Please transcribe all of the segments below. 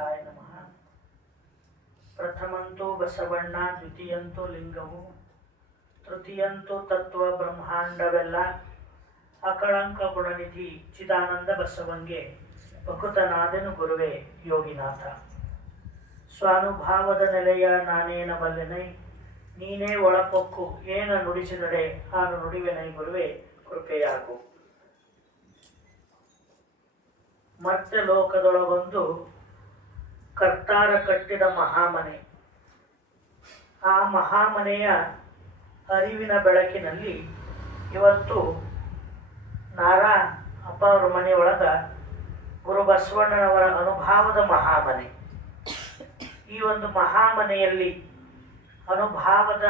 ಲಿಂಗಾಯ ನಮಃ. ಪ್ರಥಮಂತೂ ಬಸವಣ್ಣ, ದ್ವಿತೀಯಂತೂ ಲಿಂಗವು, ತೃತೀಯಂತೂ ತತ್ವ ಬ್ರಹ್ಮಾಂಡವೆಲ್ಲ, ಅಕಳಂಕ ಗುಣನಿಧಿ ಚಿದಾನಂದ ಬಸವಂಗೆ ಭಕುತನಾದೆನು ಗುರುವೇ ಯೋಗಿನಾಥ. ಸ್ವಾನುಭಾವದ ನೆಲೆಯ ನಾನೇನ ಬಲ್ಲೆನೈ, ನೀನೇ ಒಳಪೊಕ್ಕು ಏನ ನುಡಿಸಿದಡೆ ನಾನು ನುಡಿವೆನೈ ಗುರುವೇ ಕೃಪೆಯಾಗು. ಮತ್ತೆ ಲೋಕದೊಳಗೊಂದು ಕರ್ತಾರ ಕಟ್ಟಿದ ಮಹಾಮನೆ. ಆ ಮಹಾಮನೆಯ ಅರಿವಿನ ಬೆಳಕಿನಲ್ಲಿ ಇವತ್ತು ನಾರಾ ಅಪ್ಪ ಅವರ ಮನೆಯೊಳಗ ಗುರು ಬಸವಣ್ಣನವರ ಅನುಭಾವದ ಮಹಾಮನೆ. ಈ ಒಂದು ಮಹಾಮನೆಯಲ್ಲಿ ಅನುಭಾವದ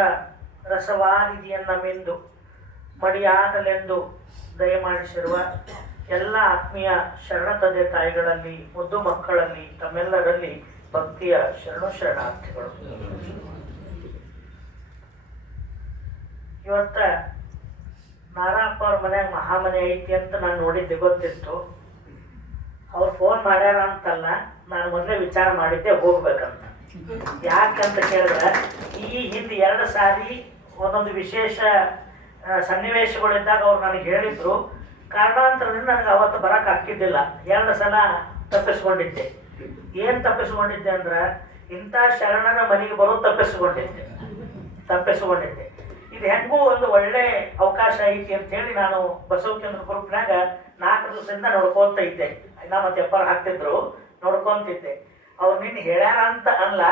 ರಸವಾರಿದಿಯನ್ನು ಮಿಂದು ಮಡಿಯಾಗಲೆಂದು ದಯಮಾಡಿಸಿರುವ ಎಲ್ಲ ಆತ್ಮೀಯ ಶರಣ ತಂದೆ ತಾಯಿಗಳಲ್ಲಿ, ಮುದ್ದು ಮಕ್ಕಳಲ್ಲಿ, ತಮ್ಮೆಲ್ಲರಲ್ಲಿ ಭಕ್ತಿಯ ಶರಣಾರ್ಥಿಗಳು. ಇವತ್ತ ನಾರಪ್ಪ ಅವ್ರ ಮನ್ಯಾಗ ಮಹಾಮನೆ ಐತಿ ಅಂತ ನಾನು ನೋಡಿದ್ದೆ, ಗೊತ್ತಿತ್ತು. ಅವ್ರು ಫೋನ್ ಮಾಡ್ಯಾರ ಅಂತಲ್ಲ, ನಾನು ಮೊದಲೇ ವಿಚಾರ ಮಾಡಿದ್ದೆ ಹೋಗ್ಬೇಕಂತ. ಯಾಕಂತ ಕೇಳಿದ್ರೆ ಈ ಹಿಂದೆ 2 ಸಾರಿ ಒಂದೊಂದು ವಿಶೇಷ ಸನ್ನಿವೇಶಗಳಿದ್ದಾಗ ಅವ್ರು ನನಗೆ ಹೇಳಿದ್ರು. ಕಾರಣಾಂತರದಿಂದ ನನಗೆ ಅವತ್ತು ಬರಕ್ಕೆ ಆಗ್ತಿದ್ದಿಲ್ಲ. 2 ಸಲ ತಪ್ಪಿಸ್ಕೊಂಡಿದ್ದೆ. ಏನು ತಪ್ಪಿಸ್ಕೊಂಡಿದ್ದೆ ಅಂದ್ರೆ ಇಂಥ ಶರಣರ ಮನೆಗೆ ಬರೋದು ತಪ್ಪಿಸ್ಕೊಂಡಿದ್ದೆ. ಇದು ಹೆಂಗೂ ಒಂದು ಒಳ್ಳೆ ಅವಕಾಶ ಐತಿ ಅಂತೇಳಿ ನಾನು ಬಸವ ಕೇಂದ್ರ ಗ್ರೂಪ್ನಾಗ 4 ದಿವಸದಿಂದ ನೋಡ್ಕೊತ ಇದ್ದೆ. ಮತ್ತೆ ಎಪ್ಪರ್ ಹಾಕ್ತಿದ್ರು, ನೋಡ್ಕೊಂತಿದ್ದೆ. ಅವ್ರು ನಿನ್ನ ಹೇಳ್ಯಾರ ಅಂತ ಅಲ್ಲ,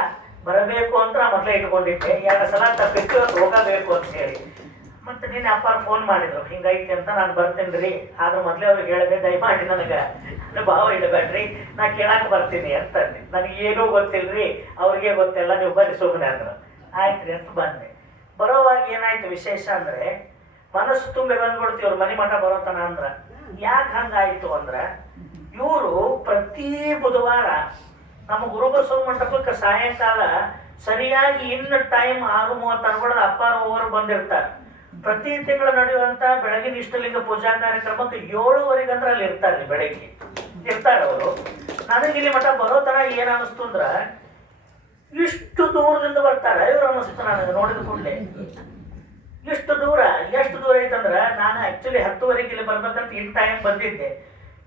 ಬರಬೇಕು ಅಂತ ಮೊದಲೇ ಇಟ್ಕೊಂಡಿದ್ದೆ. 2 ಸಲ ತಪ್ಪಿತ್ತು, ಹೋಗಬೇಕು ಅಂತ ಹೇಳಿ. ಮತ್ತು ನಿನ್ನೆ ಅಪ್ಪಾರು ಫೋನ್ ಮಾಡಿದ್ರು, ಹಿಂಗೈತಿ ಅಂತ. ನಾನು ಬರ್ತೀನಿ ರೀ, ಆದ್ರೆ ಮೊದಲೇ ಅವ್ರಿಗೆ ಹೇಳಿದೆ, ದಯಮಾಡಿ ನನಗೆ ಭಾವ ಇಡಬೇಡ್ರಿ, ನಾ ಕೇಳಕ್ಕೆ ಬರ್ತೀನಿ ಅಂತಂದೆ. ನನಗೇನೂ ಗೊತ್ತಿಲ್ಲರಿ, ಅವ್ರಿಗೆ ಗೊತ್ತಿಲ್ಲ, ನೀವು ಬನ್ನಿ ಸುಮ್ಮನೆ ಅಂದ್ರು. ಆಯ್ತು ರೀ ಅಂತ ಬಂದೆ. ಬರೋವಾಗ ಏನಾಯ್ತು ವಿಶೇಷ ಅಂದರೆ ಮನಸ್ಸು ತುಂಬಿ ಬಂದ್ಬಿಡ್ತೀವಿ ಅವ್ರ ಮನೆ ಮಠ ಬರೋತನ ಅಂದ್ರೆ. ಯಾಕೆ ಹಂಗಾಯಿತು ಅಂದ್ರೆ ಇವರು ಪ್ರತಿ ಬುಧವಾರ ನಮ್ಮ ಗುರುಬಸವ ಮಂಟಪಕ್ಕೆ ಸಾಯಂಕಾಲ ಸರಿಯಾಗಿ ಇನ್ನು ಟೈಮ್ 6:30 ಅನ್ಕೊಳ್ಳೋದು ಅಪ್ಪಾರು ಓವರ್ ಬಂದಿರ್ತಾರೆ. ಪ್ರತಿ ತಿಂಗಳು ನಡೆಯುವಂಥ ಬೆಳಗಿನ ಇಷ್ಟಲಿಂಗ ಪೂಜಾ ಕಾರ್ಯಕ್ರಮಕ್ಕೆ 7:15 ಅಂದ್ರೆ ಅಲ್ಲಿ ಇರ್ತಾರೆ, ಬೆಳಗ್ಗೆ ಇರ್ತಾರೆ ಅವರು. ನನಗೆ ಇಲ್ಲಿ ಮಠ ಬರೋತನ ಏನು ಅನ್ನಿಸ್ತು ಅಂದ್ರೆ ಇಷ್ಟು ದೂರದಿಂದ ಬರ್ತಾರೆ ಇವ್ರು ಅನ್ನಿಸ್ತು ನನಗೆ ನೋಡಿದ ಕೂಡಲೇ. ಎಷ್ಟು ದೂರ ಐತಂದ್ರೆ ನಾನು ಆ್ಯಕ್ಚುಲಿ 10:30 ಇಲ್ಲಿ ಬರ್ಬೇಕಂತ ಇನ್ ಟೈಮ್ ಬಂದಿದ್ದೆ.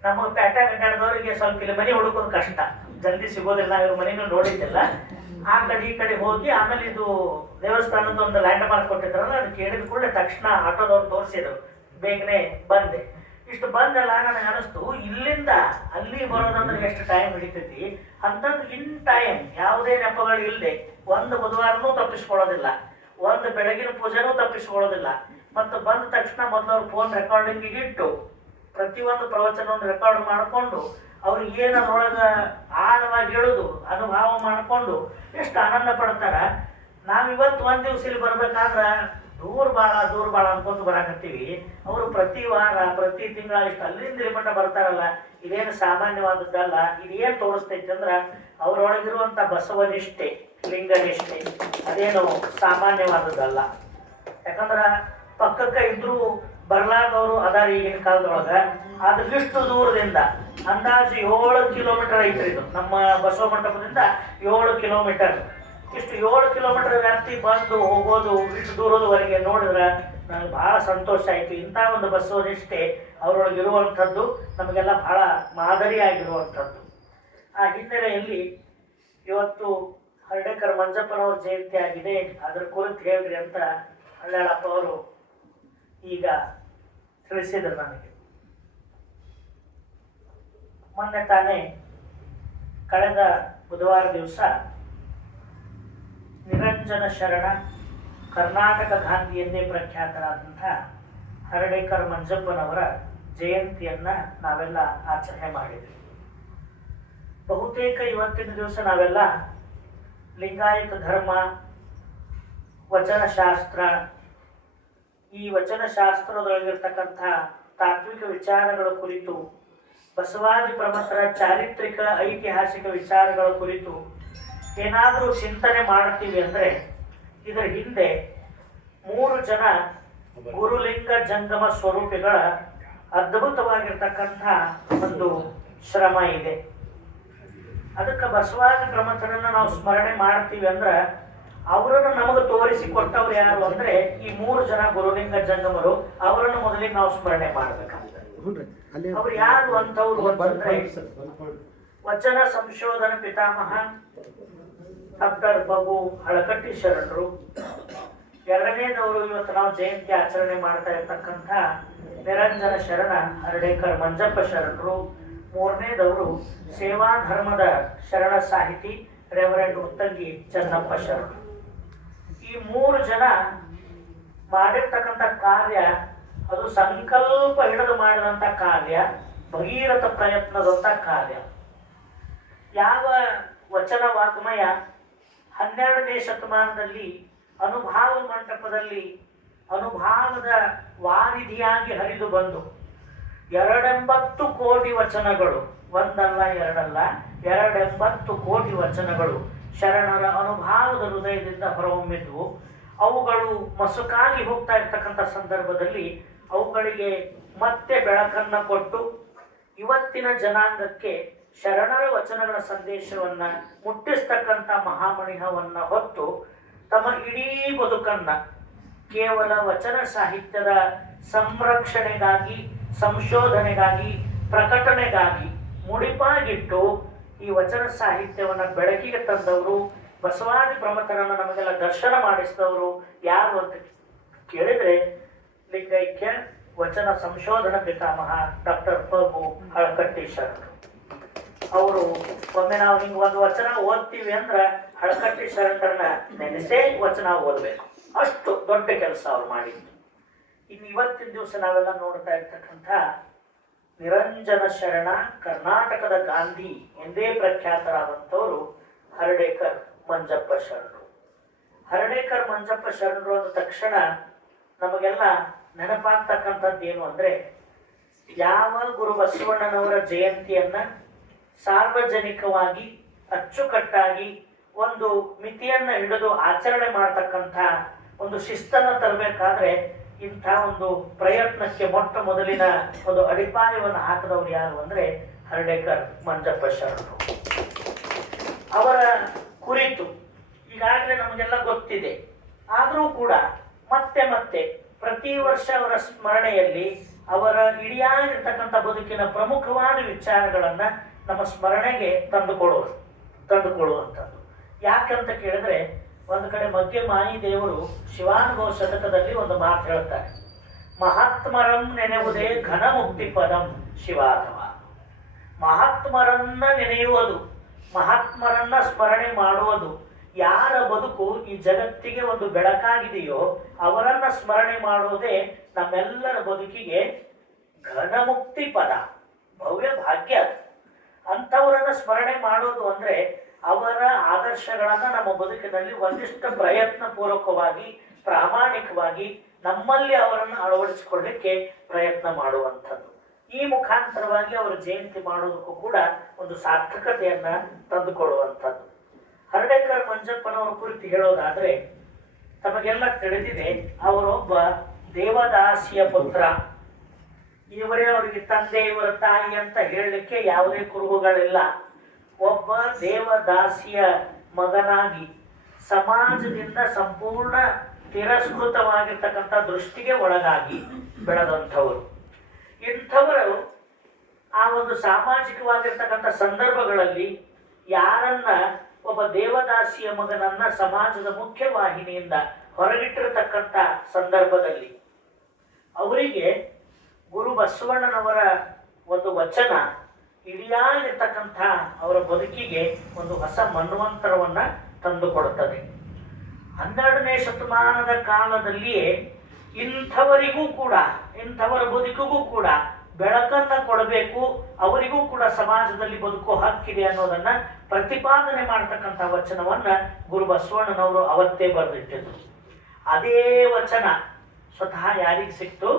ನಮ್ಮ ಪೇಟ ಗಡ್ಡಾಡದವರಿಗೆ ಸ್ವಲ್ಪ ಇಲ್ಲಿ ಮನೆ ಹುಡುಕೋದು ಕಷ್ಟ, ಜಲ್ದಿ ಸಿಗೋದಿಲ್ಲ. ಇವ್ರ ಮನೆಯೂ ನೋಡಿದ್ದಿಲ್ಲ. ಆ ಕಡೆ ಈ ಕಡೆ ಹೋಗಿ ಆಮೇಲೆ ಇದು ದೇವಸ್ಥಾನದ ಒಂದು ಲ್ಯಾಂಡ್ ಮಾರ್ಕ್ ಕೊಟ್ಟಿದ್ರಲ್ಲ, ಅದು ಕೇಳಿದ ಕೂಡಲೇ ತಕ್ಷಣ ಆಟೋದವ್ರು ತೋರಿಸಿದ್ರು. ಬೇಗನೆ ಬಂದೆ. ಇಷ್ಟು ಬಂದಲ್ಲ ನನಗೆ ಅನಿಸ್ತು, ಇಲ್ಲಿಂದ ಅಲ್ಲಿ ಬರೋದಂದ್ರೆ ಎಷ್ಟು ಟೈಮ್ ಹಿಡಿತೈತಿ ಅಂತಂದು ಇನ್ ಟೈಮ್ ಯಾವುದೇ ನೆಪಗಳು ಇಲ್ಲದೆ ಒಂದು ಬುಧವಾರನೂ ತಪ್ಪಿಸ್ಕೊಳ್ಳೋದಿಲ್ಲ, ಒಂದು ಬೆಳಗಿನ ಪೂಜೆನೂ ತಪ್ಪಿಸ್ಕೊಳ್ಳೋದಿಲ್ಲ. ಮತ್ತು ಬಂದ ತಕ್ಷಣ ಮೊದಲು ಅವ್ರು ಫೋನ್ ರೆಕಾರ್ಡಿಂಗಿಗೆ ಇಟ್ಟು ಪ್ರತಿಯೊಂದು ಪ್ರವಚನವನ್ನು ರೆಕಾರ್ಡ್ ಮಾಡಿಕೊಂಡು ಅವ್ರಿಗೆ ಏನು ಅದರೊಳಗೆ ಆಳವಾಗಿ ಹೇಳೋದು ಅನುಭವ ಮಾಡಿಕೊಂಡು ಎಷ್ಟು ಆನಂದ ಪಡ್ತಾರೆ. ನಾವಿವತ್ತು ಒಂದು ದಿವಸ ಇಲ್ಲಿ ಬರ್ಬೇಕಾದ್ರೆ ದೂರ ಭಾಳ ಅನ್ಕೊಂಡು ಬರಾಕತ್ತೀವಿ. ಅವರು ಪ್ರತಿ ವಾರ ಪ್ರತಿ ತಿಂಗಳ ಇಷ್ಟು ಅಲ್ಲಿಂದ ಇಲ್ಲಿ ಮಟ್ಟ ಬರ್ತಾರಲ್ಲ, ಇದೇನು ಸಾಮಾನ್ಯವಾದದ್ದಲ್ಲ. ಇದೇನು ತೋರಿಸ್ತೈತಿ ಅಂದ್ರೆ ಅವರೊಳಗಿರುವಂಥ ಬಸವನಿಷ್ಠೆ, ಲಿಂಗನಿಷ್ಠೆ ಅದೇನು ಸಾಮಾನ್ಯವಾದದ್ದಲ್ಲ. ಯಾಕಂದ್ರೆ ಪಕ್ಕಕ್ಕೆ ಇದ್ರೂ ಬರ್ಲಾರ್ದವರು ಅದಾರ ಈಗಿನ ಕಾಲದೊಳಗೆ. ಆದ್ರೆ ಇಷ್ಟು ದೂರದಿಂದ ಅಂದಾಜು 7 ಕಿಲೋಮೀಟರ್ ಐತ್ರಿ ಇದು. ನಮ್ಮ ಬಸವ ಮಂಟಪದಿಂದ 7 ಕಿಲೋಮೀಟರ್. ಇಷ್ಟು 7 ಕಿಲೋಮೀಟರ್ ವ್ಯಾಪ್ತಿ ಬಂದು ಹೋಗೋದು ಇಷ್ಟು ದೂರದವರೆಗೆ ನೋಡಿದ್ರೆ ನನಗೆ ಭಾಳ ಸಂತೋಷ ಆಯಿತು. ಇಂಥ ಒಂದು ಬಸವನಿಷ್ಠೆ ಅವರೊಳಗಿರುವಂಥದ್ದು ನಮಗೆಲ್ಲ ಭಾಳ ಮಾದರಿಯಾಗಿರುವಂಥದ್ದು. ಆ ಹಿನ್ನೆಲೆಯಲ್ಲಿ ಇವತ್ತು ಹರ್ಡೇಕರ್ ಮಂಜಪ್ಪನವ್ರ ಜಯಂತಿ ಆಗಿದೆ. ಅದ್ರ ಕುರಿತು ಹೇಳ್ರಿ ಅಂತ ಹಳ್ಯಾಳಪ್ಪ ಅವರು ಈಗ ತಿಳಿಸಿದರು ನನಗೆ. ಮೊನ್ನೆ ತಾನೇ ಕಳೆದ ಬುಧವಾರ ದಿವಸ ನಿರಂಜನ ಶರಣ, ಕರ್ನಾಟಕ ಗಾಂಧಿ ಎಂದೇ ಪ್ರಖ್ಯಾತರಾದಂಥ ಹರ್ಡೇಕರ್ ಮಂಜಪ್ಪನವರ ಜಯಂತಿಯನ್ನು ನಾವೆಲ್ಲ ಆಚರಣೆ ಮಾಡಿದ್ವಿ. ಬಹುತೇಕ ಇವತ್ತಿನ ದಿವಸ ನಾವೆಲ್ಲ ಲಿಂಗಾಯತ ಧರ್ಮ, ವಚನಶಾಸ್ತ್ರ, ಈ ವಚನಶಾಸ್ತ್ರದೊಳಗಿರ್ತಕ್ಕಂಥ ತಾತ್ವಿಕ ವಿಚಾರಗಳ ಕುರಿತು, ಬಸವಾದಿ ಪ್ರಮುಖರ ಚಾರಿತ್ರಿಕ ಐತಿಹಾಸಿಕ ವಿಚಾರಗಳ ಕುರಿತು ಏನಾದರೂ ಚಿಂತನೆ ಮಾಡ್ತೀವಿ ಅಂದರೆ ಇದರ ಹಿಂದೆ 3 ಜನ ಗುರುಲಿಂಗ ಜಂಗಮ ಸ್ವರೂಪಿಗಳ ಅದ್ಭುತವಾಗಿರ್ತಕ್ಕಂಥ ಒಂದು ಶ್ರಮ ಇದೆ. ಅದಕ್ಕೆ ಬಸವಾದಿ ಪ್ರಮಥರನ್ನ ನಾವು ಸ್ಮರಣೆ ಮಾಡ್ತೀವಿ ಅಂದ್ರೆ ಅವರನ್ನು ನಮಗೆ ತೋರಿಸಿಕೊಟ್ಟವ್ರು ಯಾರು ಅಂದ್ರೆ ಈ 3 ಜನ ಗುರುಲಿಂಗ ಜಂಗಮರು. ಅವರನ್ನು ಮೊದಲಿಗೆ ನಾವು ಸ್ಮರಣೆ ಮಾಡ್ಬೇಕಂತ. ಅವ್ರು ಯಾರು ಅಂತವ್ರು ಅಂತಂದ್ರೆ ವಚನ ಸಂಶೋಧನ ಪಿತಾಮಹ ಡಾಕ್ಟರ್ ಬಗು ಹಳಕಟ್ಟಿ ಶರಣರು. ಎರಡನೇದವರು ಇವತ್ತು ನಾವು ಜಯಂತಿ ಆಚರಣೆ ಮಾಡ್ತಾ ಇರ್ತಕ್ಕಂಥ ನಿರಂಜನ ಶರಣ ಹರ್ಡೇಕರ್ ಮಂಜಪ್ಪ ಶರಣರು. ಮೂರನೇದವರು ಸೇವಾ ಧರ್ಮದ ಶರಣ ಸಾಹಿತಿ ರೆವರೆಂಡ್ ಉತ್ತಂಗಿ ಚನ್ನಪ್ಪ ಶರಣರು. ಈ 3 ಜನ ಮಾಡಿರ್ತಕ್ಕಂಥ ಕಾರ್ಯ ಅದು ಸಂಕಲ್ಪ ಹಿಡಿದು ಮಾಡಿದಂಥ ಕಾರ್ಯ, ಭಗೀರಥ ಪ್ರಯತ್ನದಂಥ ಕಾರ್ಯ. ಯಾವ ವಚನ ವಾಗ್ಮಯ 12ನೇ ಶತಮಾನದಲ್ಲಿ ಅನುಭಾವ ಮಂಟಪದಲ್ಲಿ ಅನುಭಾವದ ವಾರಿಧಿಯಾಗಿ ಹರಿದು ಬಂದು 280 ಕೋಟಿ ವಚನಗಳು, ಒಂದಲ್ಲ ಎರಡಲ್ಲ 280 ಕೋಟಿ ವಚನಗಳು ಶರಣರ ಅನುಭಾವದ ಹೃದಯದಿಂದ ಹೊರಹೊಮ್ಮಿದ್ವು. ಅವುಗಳು ಮಸುಕಾಗಿ ಹೋಗ್ತಾ ಇರ್ತಕ್ಕಂಥ ಸಂದರ್ಭದಲ್ಲಿ ಅವುಗಳಿಗೆ ಮತ್ತೆ ಬೆಳಕನ್ನು ಕೊಟ್ಟು ಇವತ್ತಿನ ಜನಾಂಗಕ್ಕೆ ಶರಣರ ವಚನಗಳ ಸಂದೇಶವನ್ನ ಮುಟ್ಟಿಸ್ತಕ್ಕಂಥ ಮಹಾಮಣಿಹವನ್ನ ಹೊತ್ತು ತಮ್ಮ ಇಡೀ ಬದುಕನ್ನ ಕೇವಲ ವಚನ ಸಾಹಿತ್ಯದ ಸಂರಕ್ಷಣೆಗಾಗಿ, ಸಂಶೋಧನೆಗಾಗಿ, ಪ್ರಕಟಣೆಗಾಗಿ ಮುಡಿಪಾಗಿಟ್ಟು ಈ ವಚನ ಸಾಹಿತ್ಯವನ್ನು ಬೆಳಕಿಗೆ ತಂದವರು, ಬಸವಾದಿ ಪ್ರಮಥರನ್ನು ನಮಗೆಲ್ಲ ದರ್ಶನ ಮಾಡಿಸಿದವರು ಯಾರು ಅಂತ ಕೇಳಿದ್ರೆ ಲಿಂಗೈಕ್ಯ ವಚನ ಸಂಶೋಧನಾ ಪಿತಾಮಹ ಡಾಕ್ಟರ್ ಬಗು ಹಳಕಟ್ಟಿ ಶರಣರು. ಅವರು ಒಮ್ಮೆ ನಾವು ಹಿಂಗೆ ಒಂದು ವಚನ ಓದ್ತೀವಿ ಅಂದ್ರೆ ಹಳಕಟ್ಟಿ ಶರಣರನ್ನ ನೆನೆಸೇ ವಚನ ಓದಬೇಕು. ಅಷ್ಟು ದೊಡ್ಡ ಕೆಲಸ ಅವ್ರು ಮಾಡಿದ್ದು. ಇನ್ನು ಇವತ್ತಿನ ದಿವಸ ನಾವೆಲ್ಲ ನೋಡ್ತಾ ಇರ್ತಕ್ಕಂಥ ನಿರಂಜನ ಶರಣ, ಕರ್ನಾಟಕದ ಗಾಂಧಿ ಎಂದೇ ಪ್ರಖ್ಯಾತರಾದಂಥವರು ಹರ್ಡೇಕರ್ ಮಂಜಪ್ಪ ಶರಣರು. ಹರ್ಡೇಕರ್ ಮಂಜಪ್ಪ ಶರಣರು ಅಂದ ತಕ್ಷಣ ನಮಗೆಲ್ಲ ನೆನಪಾಗ್ತಕ್ಕಂಥದ್ದು ಏನು ಅಂದರೆ, ಯಾವ ಗುರು ಬಸವಣ್ಣನವರ ಜಯಂತಿಯನ್ನ ಸಾರ್ವಜನಿಕವಾಗಿ ಅಚ್ಚುಕಟ್ಟಾಗಿ ಒಂದು ಮಿತಿಯನ್ನು ಹಿಡಿದು ಆಚರಣೆ ಮಾಡತಕ್ಕಂಥ ಒಂದು ಶಿಸ್ತನ್ನು ತರಬೇಕಾದ್ರೆ ಇಂಥ ಒಂದು ಪ್ರಯತ್ನಕ್ಕೆ ಮೊಟ್ಟ ಮೊದಲಿನ ಒಂದು ಅಡಿಪಾಯವನ್ನು ಹಾಕಿದವರು ಯಾರು ಅಂದರೆ ಹರ್ಡೇಕರ್ ಮಂಜಪ್ಪ ಶರಣರು. ಅವರ ಕುರಿತು ಈಗಾಗಲೇ ನಮಗೆಲ್ಲ ಗೊತ್ತಿದೆ. ಆದರೂ ಕೂಡ ಮತ್ತೆ ಮತ್ತೆ ಪ್ರತಿ ವರ್ಷ ಅವರ ಸ್ಮರಣೆಯಲ್ಲಿ ಅವರ ಇಡಿಯಾಗಿರ್ತಕ್ಕಂಥ ಬದುಕಿನ ಪ್ರಮುಖವಾದ ವಿಚಾರಗಳನ್ನು ನಮ್ಮ ಸ್ಮರಣೆಗೆ ತಂದುಕೊಳ್ಳುವಂಥದ್ದು. ಯಾಕಂತ ಕೇಳಿದ್ರೆ, ಒಂದು ಕಡೆ ಮಧ್ಯ ಮಾಯಿ ದೇವರು ಶಿವಾನುಭವ ಶತಕದಲ್ಲಿ ಒಂದು ಮಾತು ಹೇಳ್ತಾರೆ, ಮಹಾತ್ಮರಂ ನೆನೆಯುವುದೇ ಘನ ಮುಕ್ತಿ ಪದಂ ಶಿವಾಧವ. ಮಹಾತ್ಮರನ್ನ ನೆನೆಯುವುದು, ಮಹಾತ್ಮರನ್ನ ಸ್ಮರಣೆ ಮಾಡುವುದು, ಯಾರ ಬದುಕು ಈ ಜಗತ್ತಿಗೆ ಒಂದು ಬೆಳಕಾಗಿದೆಯೋ ಅವರನ್ನ ಸ್ಮರಣೆ ಮಾಡುವುದೇ ನಮ್ಮೆಲ್ಲರ ಬದುಕಿಗೆ ಘನಮುಕ್ತಿ ಪದ, ಭವ್ಯ ಭಾಗ್ಯ. ಅಂಥವರನ್ನ ಸ್ಮರಣೆ ಮಾಡೋದು ಅಂದ್ರೆ ಅವರ ಆದರ್ಶಗಳನ್ನ ನಮ್ಮ ಬದುಕಿನಲ್ಲಿ ಒಂದಿಷ್ಟು ಪ್ರಯತ್ನ ಪೂರ್ವಕವಾಗಿ, ಪ್ರಾಮಾಣಿಕವಾಗಿ ನಮ್ಮಲ್ಲಿ ಅವರನ್ನು ಅಳವಡಿಸಿಕೊಳ್ಳಿಕ್ಕೆ ಪ್ರಯತ್ನ ಮಾಡುವಂಥದ್ದು. ಈ ಮುಖಾಂತರವಾಗಿ ಅವರ ಜಯಂತಿ ಮಾಡೋದಕ್ಕೂ ಕೂಡ ಒಂದು ಸಾರ್ಥಕತೆಯನ್ನ ತಂದುಕೊಳ್ಳುವಂಥದ್ದು. ಹರ್ಡೇಕರ್ ಮಂಜಪ್ಪನವರ ಕುರಿತು ಹೇಳೋದಾದ್ರೆ, ತಮಗೆಲ್ಲ ತಿಳಿದಿದೆ ಅವರೊಬ್ಬ ದೇವದಾಸಿಯ ಪುತ್ರ. ಇವರೇ ಅವರಿಗೆ ತಂದೆ, ಇವರ ತಾಯಿ ಅಂತ ಹೇಳಲಿಕ್ಕೆ ಯಾವುದೇ ಕುರುಹುಗಳಿಲ್ಲ. ಒಬ್ಬ ದೇವದಾಸಿಯ ಮಗನಾಗಿ ಸಮಾಜದಿಂದ ಸಂಪೂರ್ಣ ತಿರಸ್ಕೃತವಾಗಿರ್ತಕ್ಕಂಥ ದೃಷ್ಟಿಗೆ ಒಳಗಾಗಿ ಬೆಳೆದಂಥವರು. ಇಂಥವರು ಆ ಒಂದು ಸಾಮಾಜಿಕವಾಗಿರ್ತಕ್ಕಂಥ ಸಂದರ್ಭಗಳಲ್ಲಿ ಯಾರನ್ನ ಒಬ್ಬ ದೇವದಾಸಿಯ ಮಗನನ್ನ ಸಮಾಜದ ಮುಖ್ಯವಾಹಿನಿಯಿಂದ ಹೊರಗಿಟ್ಟಿರತಕ್ಕಂಥ ಸಂದರ್ಭದಲ್ಲಿ ಅವರಿಗೆ ಗುರು ಬಸವಣ್ಣನವರ ಒಂದು ವಚನ ಇಡಿಯಾಗಿರ್ತಕ್ಕಂಥ ಅವರ ಬದುಕಿಗೆ ಒಂದು ಹೊಸ ಮನ್ವಂತರವನ್ನು ತಂದುಕೊಡುತ್ತದೆ. 12ನೇ ಶತಮಾನದ ಕಾಲದಲ್ಲಿಯೇ ಇಂಥವರಿಗೂ ಕೂಡ, ಇಂಥವರ ಬದುಕಿಗೂ ಕೂಡ ಬೆಳಕನ್ನು ಕೊಡಬೇಕು, ಅವರಿಗೂ ಕೂಡ ಸಮಾಜದಲ್ಲಿ ಬದುಕೋ ಹಕ್ಕಿದೆ ಅನ್ನೋದನ್ನ ಪ್ರತಿಪಾದನೆ ಮಾಡತಕ್ಕಂಥ ವಚನವನ್ನ ಗುರು ಬಸವಣ್ಣನವರು ಅವತ್ತೇ ಬರೆದಿಟ್ಟಿದ್ರು. ಅದೇ ವಚನ ಸ್ವತಃ ಯಾರಿಗೆ ಸಿಕ್ತು?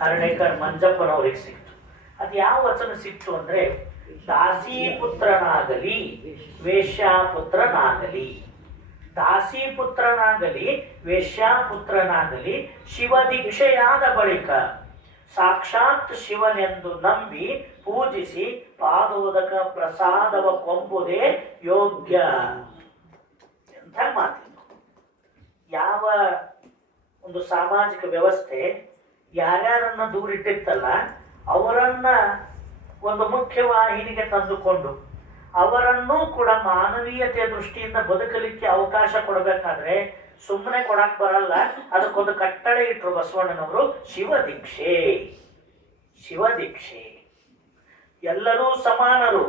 ಹರ್ಡೇಕರ್ ಮಂಜಪ್ಪನವರಿಗೆ ಸಿಕ್ತು. ಅದು ಯಾವ ವಚನ ಸಿಕ್ತು ಅಂದ್ರೆ, ದಾಸಿ ಪುತ್ರನಾಗಲಿ ವೇಶ್ಯಾಪುತ್ರನಾಗಲಿ, ದಾಸಿ ಪುತ್ರನಾಗಲಿ ವೇಶ್ಯಾಪುತ್ರನಾಗಲಿ ಶಿವ ದೀಕ್ಷೆಯಾದ ಬಳಿಕ ಸಾಕ್ಷಾತ್ ಶಿವನೆಂದು ನಂಬಿ ಪೂಜಿಸಿ ಪಾದೋದಕ ಪ್ರಸಾದವ ಕೊಂಬುದೇ ಯೋಗ್ಯ. ಎಂಥ ಮಾತಿದು. ಯಾವ ಒಂದು ಸಾಮಾಜಿಕ ವ್ಯವಸ್ಥೆ ಯಾರ್ಯಾರನ್ನ ದೂರಿಟ್ಟಿತ್ತಲ್ಲ ಅವರನ್ನ ಒಂದು ಮುಖ್ಯವಾಹಿನಿಗೆ ತಂದುಕೊಂಡು ಅವರನ್ನೂ ಕೂಡ ಮಾನವೀಯತೆಯ ದೃಷ್ಟಿಯಿಂದ ಬದುಕಲಿಕ್ಕೆ ಅವಕಾಶ ಕೊಡಬೇಕಾದ್ರೆ ಸುಮ್ಮನೆ ಕೊಡಕ್ ಬರಲ್ಲ. ಅದಕ್ಕೊಂದು ಕಟ್ಟಳೆ ಇಟ್ಟರು ಬಸವಣ್ಣನವರು, ಶಿವದೀಕ್ಷೆ. ಶಿವದೀಕ್ಷೆ. ಎಲ್ಲರೂ ಸಮಾನರು.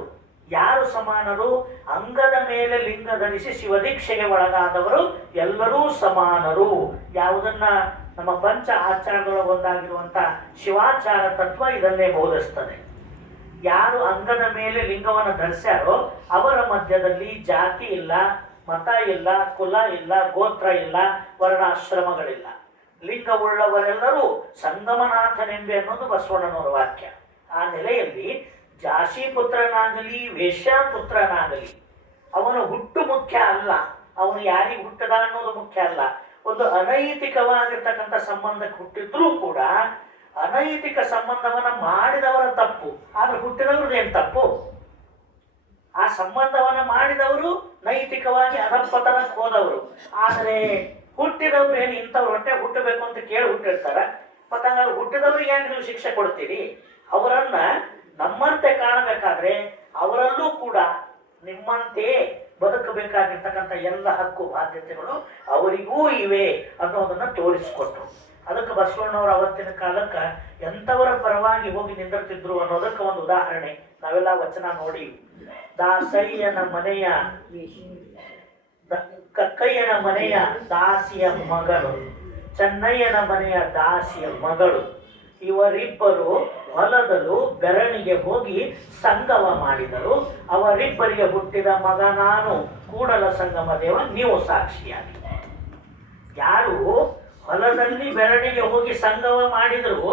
ಯಾರು ಸಮಾನರು? ಅಂಗದ ಮೇಲೆ ಲಿಂಗ ಧರಿಸಿ ಶಿವದೀಕ್ಷೆಗೆ ಒಳಗಾದವರು ಎಲ್ಲರೂ ಸಮಾನರು. ಯಾವುದನ್ನ ನಮ್ಮ ಪಂಚ ಆಚಾರಗಳ ಒಂದಾಗಿರುವಂತ ಶಿವಾಚಾರ ತತ್ವ ಇದನ್ನೇ ಬೋಧಿಸ್ತದೆ. ಯಾರು ಅಂಗದ ಮೇಲೆ ಲಿಂಗವನ್ನು ಧರಿಸ್ಯಾರೋ ಅವರ ಮಧ್ಯದಲ್ಲಿ ಜಾತಿ ಇಲ್ಲ, ಮತ ಇಲ್ಲ, ಕುಲ ಇಲ್ಲ, ಗೋತ್ರ ಇಲ್ಲ, ವರ್ಣಾಶ್ರಮಗಳಿಲ್ಲ. ಲಿಂಗವುಳ್ಳವರೆಲ್ಲರೂ ಸಂಗಮನಾಥನೆಂಬೆ ಅನ್ನೋದು ಬಸವಣ್ಣನವರ ವಾಕ್ಯ. ಆ ನೆಲೆಯಲ್ಲಿ ಜಾಶಿ ಪುತ್ರನಾಗಲಿ ವೇಶ್ಯಾಪುತ್ರನಾಗಲಿ ಅವನು ಹುಟ್ಟು ಮುಖ್ಯ ಅಲ್ಲ, ಅವನು ಯಾರಿಗೆ ಹುಟ್ಟದ ಅನ್ನೋದು ಮುಖ್ಯ ಅಲ್ಲ. ಒಂದು ಅನೈತಿಕವಾಗಿರ್ತಕ್ಕಂಥ ಸಂಬಂಧಕ್ಕೆ ಹುಟ್ಟಿದ್ರೂ ಕೂಡ ಅನೈತಿಕ ಸಂಬಂಧವನ್ನ ಮಾಡಿದವರ ತಪ್ಪು, ಆದ್ರೆ ಹುಟ್ಟಿದವ್ರದ್ದೇನು ತಪ್ಪು? ಆ ಸಂಬಂಧವನ್ನ ಮಾಡಿದವರು ನೈತಿಕವಾಗಿ ಅಧಪತನಕ್ಕೆ ಹೋದವರು. ಆದರೆ ಹುಟ್ಟಿದವ್ರು ಏನು ಇಂಥವ್ರು ಹೊಟ್ಟೆ ಹುಟ್ಟಬೇಕು ಅಂತ ಕೇಳಿ ಹುಟ್ಟಿರ್ತಾರ? ಮತ್ತೆ ಹಂಗಾದ್ರೆ ಹುಟ್ಟಿದವ್ರಿಗೆ ಯಾಕೆ ನೀವು ಶಿಕ್ಷೆ ಕೊಡ್ತೀರಿ? ಅವರನ್ನ ನಮ್ಮಂತೆ ಕಾಣಬೇಕಾದ್ರೆ ಅವರಲ್ಲೂ ಕೂಡ ನಿಮ್ಮಂತೆ ಬದುಕಬೇಕಾಗಿರ್ತಕ್ಕಂಥ ಎಲ್ಲ ಹಕ್ಕು ಬಾಧ್ಯತೆಗಳು ಅವರಿಗೂ ಇವೆ ಅನ್ನೋದನ್ನ ತೋರಿಸಿಕೊಟ್ರು. ಅದಕ್ಕೆ ಬಸವಣ್ಣವರು ಅವತ್ತಿನ ಕಾಲಕ್ಕೆ ಎಂಥವರ ಪರವಾಗಿ ಹೋಗಿ ನಿಂದಿರ್ತಿದ್ರು ಅನ್ನೋದಕ್ಕೆ ಒಂದು ಉದಾಹರಣೆ ನಾವೆಲ್ಲ ವಚನ ನೋಡಿ. ದಾಸಯ್ಯನ ಮನೆಯ ಕಕ್ಕಯ್ಯನ ಮನೆಯ ದಾಸಿಯ ಮಗಳು, ಚೆನ್ನಯ್ಯನ ಮನೆಯ ದಾಸಿಯ ಮಗಳು, ಇವರಿಬ್ಬರು ಹೊಲದಲ್ಲೂ ಬೆರಣಿಗೆ ಹೋಗಿ ಸಂಗಮ ಮಾಡಿದರು. ಅವರಿಬ್ಬರಿಗೆ ಹುಟ್ಟಿದ ಮಗ ನಾನು, ಕೂಡಲ ಸಂಗಮ ದೇವ ನೀವು ಸಾಕ್ಷಿಯಾಗಿ. ಯಾರು ಹೊಲದಲ್ಲಿ ಬೆರಣಿಗೆ ಹೋಗಿ ಸಂಗಮ ಮಾಡಿದ್ರು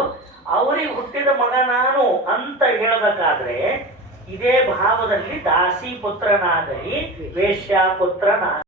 ಅವರಿಗೆ ಹುಟ್ಟಿದ ಮಗ ನಾನು ಅಂತ ಹೇಳಬೇಕಾದ್ರೆ ಇದೇ ಭಾವದಲ್ಲಿ ದಾಸಿ ಪುತ್ರನಾಗಲಿ ವೇಶ್ಯ ಪುತ್ರನಾಗಲಿ